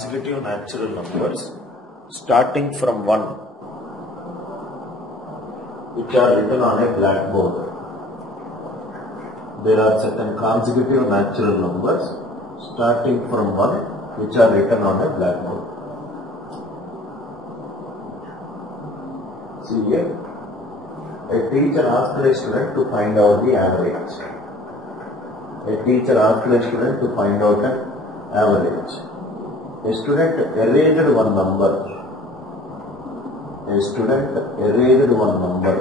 consecutive natural numbers starting from 1 which are written on a blackboard. There are certain consecutive natural numbers starting from 1 which are written on a blackboard. See here, a teacher asked a student to find out the average. A teacher asked a student to find out an average. A student erased one number. A student erased one number.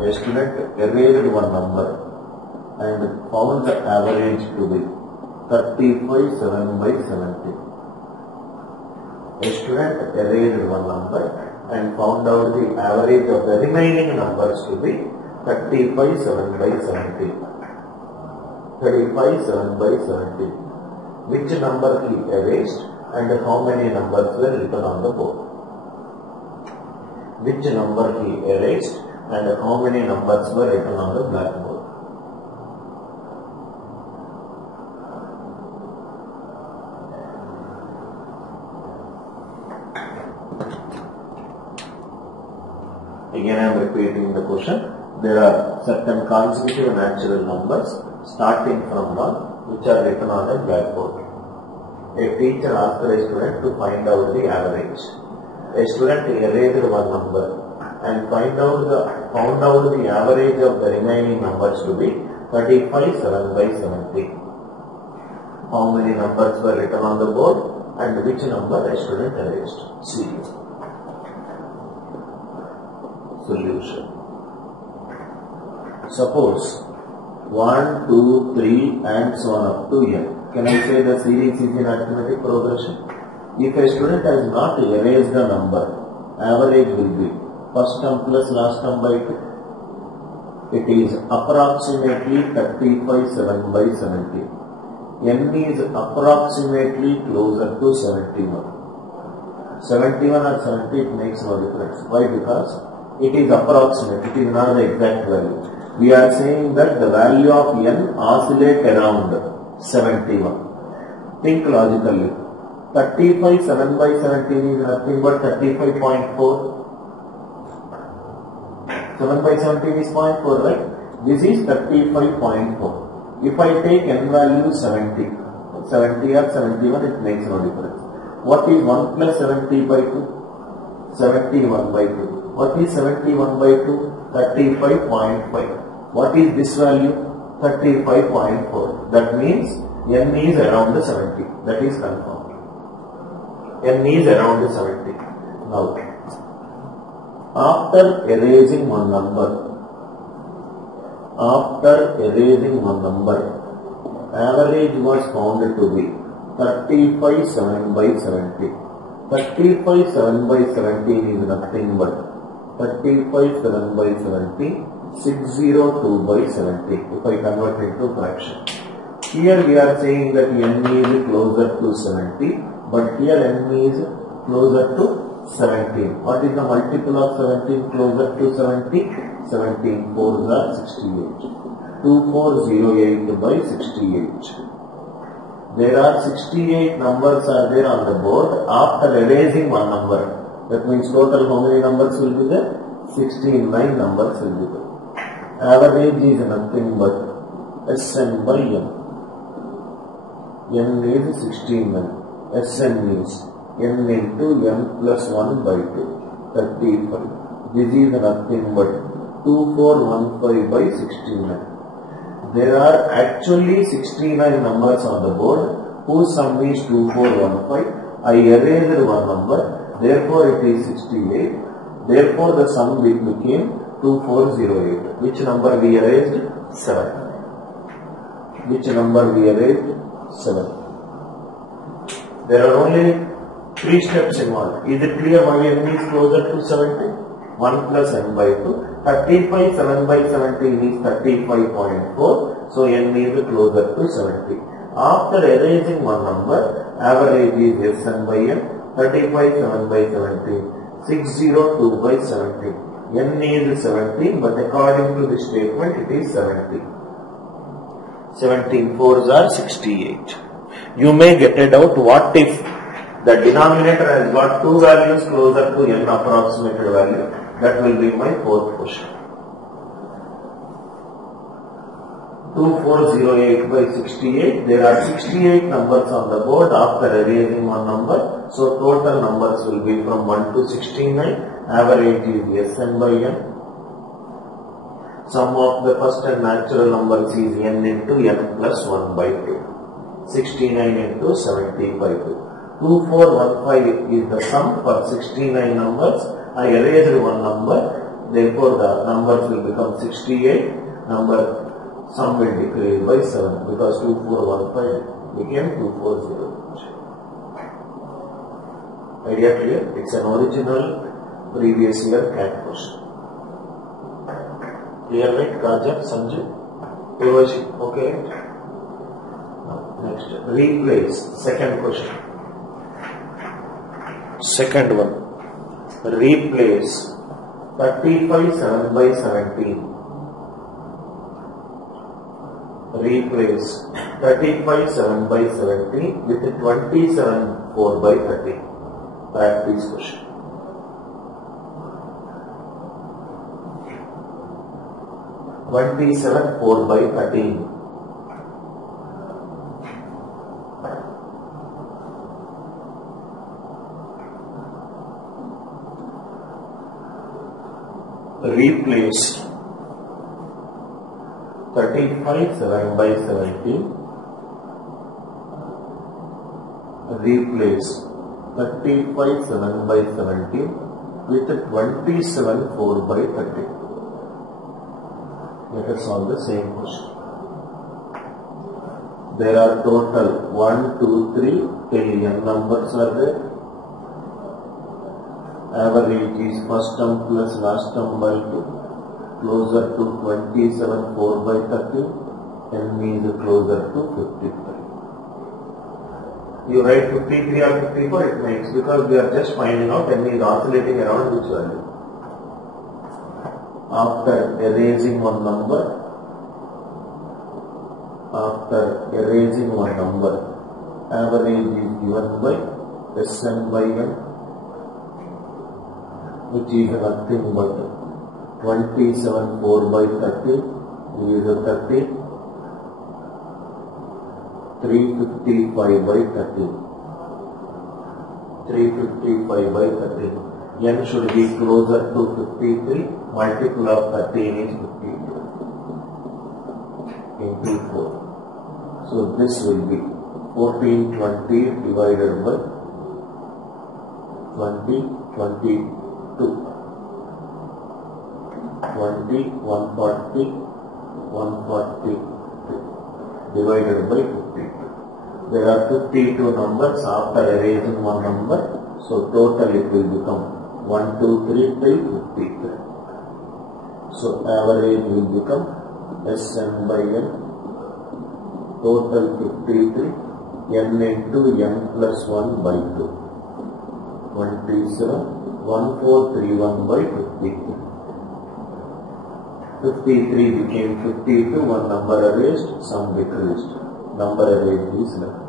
A student erased one number and found the average to be 35 7 by 70. A student erased one number and found out the average of the remaining numbers to be 35 7 by 70. 35 7 by 70. Which number he erased and how many numbers were written on the board? Which number he erased and how many numbers were written on the blackboard? Again I am repeating the question. There are certain consecutive natural numbers starting from 1 which are written on a blackboard. A teacher asked a student to find out the average. A student erased one number and found out the average of the remaining numbers to be 35 7 by 70. How many numbers were written on the board and which number a student erased? See. Solution. Suppose 1, 2, 3 and so on up to n. Can I say the series is in arithmetic progression? If a student has not erased the number, average will be first term plus last term by 2. It is approximately 35 7 by 70. n is approximately closer to 71. 71 or 70 it makes no difference. Why? Because it is approximate, it is not the exact value. We are saying that the value of n oscillates around 71. Think logically. 35 7 by 17 is nothing but 35.4. 7 by 17 is 0.4, right? This is 35.4. If I take n value 70 or 71, it makes no difference. What is 1 plus 70 by 2? 71 by 2. What is 71 by 2? 35.5. What is this value? 35.4. That means n is around the 70. That is confirmed. n is around the 70. Now, after erasing one number, average was found to be 35 7 by 70. 35 7 by 17 is nothing but 35 7 by 70, 602 by 70 if I convert into fraction. Here we are saying that n is closer to 70, but here n is closer to 17. What is the multiple of 17 closer to 70? 17 4s are 68. 2408 by 68. There are 68 numbers are there on the board after erasing one number. That means total how many numbers will be there? 69 numbers will be there. Average is nothing but Sn by n. n is 69. Sn is n into n plus 1 by 2. 35. This is nothing but 2415 by 69. There are actually 69 numbers on the board whose sum is 2415. I erased one number, therefore it is 68. Therefore the sum became 2408. Which number we erased? 7. Which number we erased? 7. There are only 3 steps involved. Is it clear why n is closer to 70? 1 plus n by 2. 35 7 by 17 is 35.4. So n is closer to 70. After erasing one number, average is Sn by n. 35 7 by 17. 602 by 70. n is 17, but according to the statement it is 70. 17 4s are 68. You may get a doubt, what if the denominator has got two values closer to n approximated value? That will be my fourth question. 2408 by 68. There are 68 numbers on the board after erasing one number. So total numbers will be from 1 to 69. Average is Sn by n. Sum of the first and natural numbers is n into n plus 1 by 2. 69 into 75. 2415 is the sum for 69 numbers. I erased one number. Therefore the numbers will become 68. Sum will decrease by 7 because 2415 became 240. Idea clear? It's an original previous year CAT question. Clear, right? Kajak, Sanjay? Devashi, okay, right? Next, replace. Second question. Second one. Replace 35 7 by 17. Replace 35 7 by 17 with 27 4 by 13. Practice question. (27 4 by 13). Replace 35 7 by 17. Replace 35 7 by 17 with 27 4 by 13. Let us solve the same question. There are total 1, 2, 3 till n numbers are there. Average is first term plus last term by 2. Closer to 27 4 by 13. N is closer to 55. You write 53 or 54, it makes, because we are just finding out n is oscillating around which value. After erasing one number, average is given by Sn by n, which is nothing but 27 4 by 30 is 30, 355 by 30. 355 by 30. N should be closer to 53. Multiple of 13 is 52 into 4. So this will be 1420 divided by 20, 22. 20, 140, 140 divided by 52. There are 52 numbers after erasing one number. So total it will become 1, 2, 3 till 53. So average will become Sn by n. Total 53. N into n plus 1 by 2. 27. 1431 by 53. 53 became 52. One number erased, some decreased. Number erased is left.